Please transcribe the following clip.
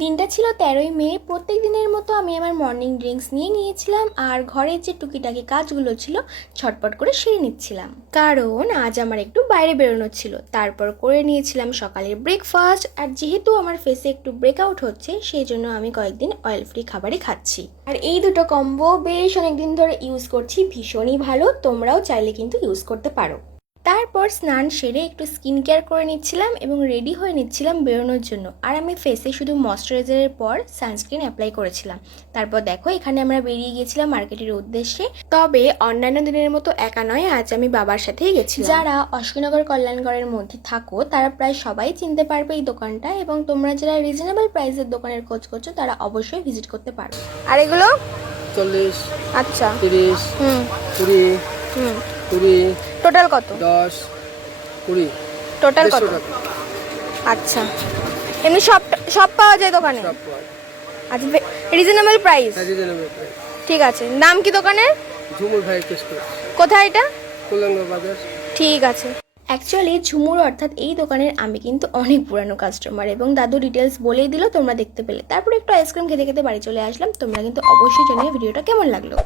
দিনটা ছিল 13ই মে। প্রত্যেক দিনের মতো আমি আমার মর্নিং ড্রিঙ্কস নিয়ে নিয়েছিলাম আর ঘরের যে টুকিটাকি কাজগুলো ছিল ছটপট করে সেরে নিচ্ছিলাম, কারণ আজ আমার একটু বাইরে বেরোনো ছিল। তারপর করে নিয়েছিলাম সকালের ব্রেকফাস্ট। আর যেহেতু আমার ফেসে একটু ব্রেকআউট হচ্ছে, সেই জন্য আমি কয়েকদিন অয়েল ফ্রি খাবারই খাচ্ছি। আর এই দুটো কম্বো বেশ অনেকদিন ধরে ইউজ করছি, ভীষণই ভালো। তোমরাও চাইলে কিন্তু ইউজ করতে পারো। তারপর স্নান সেরে একটু স্কিন কেয়ার করে নিচ্ছিলাম এবং রেডি হয়ে নিচ্ছিলাম বেরোনোর জন্য। আর আমি ফেসে শুধু ময়শ্চারাইজারের পর সানস্ক্রিন অ্যাপ্লাই করেছিলাম। তারপর দেখো এখানে আমরা বেরিয়ে গিয়েছিলাম মার্কেটের উদ্দেশ্যে। তবে অন্যান্য দিনের মতো একা নয়, আজ আমি বাবার সাথেই গেছিলাম। যারা অশ্বিনগর কল্যাণগড়ের মধ্যে থাকো তারা প্রায় সবাই চিনতে পারবে এই দোকানটা, এবং তোমরা যারা রিজনেবল প্রাইসের দোকানের খোঁজ করছো তারা অবশ্যই ভিজিট করতে পারো। আর এগুলো 40, আচ্ছা 30, 20, 20, টোটাল কত? 10, 20, টোটাল কত? 150 টাকা আচ্ছা, এমনি সব পাওয়া যায় দোকানে? সব পাওয়া। আচ্ছা, রিজনেবল প্রাইস। Reasonable price. ঠিক আছে, নাম কি দোকানের? ঝুমুর ভাই টেস্ট। কোথায় এটা? কল্যাণগড় বাজার। ঠিক আছে। অ্যাকচুয়ালি ঝুমুর অর্থাৎ এই দোকানের আমি কিন্তু অনেক পুরানো কাস্টমার, এবং দাদু ডিটেলস বলেই দিল, তোমরা দেখতে পেলে। তারপর একটু আইসক্রিম খেতে খেতে বাড়ি চলে আসলাম। তোমরা কিন্তু অবশ্যই জানিয়ে ভিডিওটা কেমন লাগলো।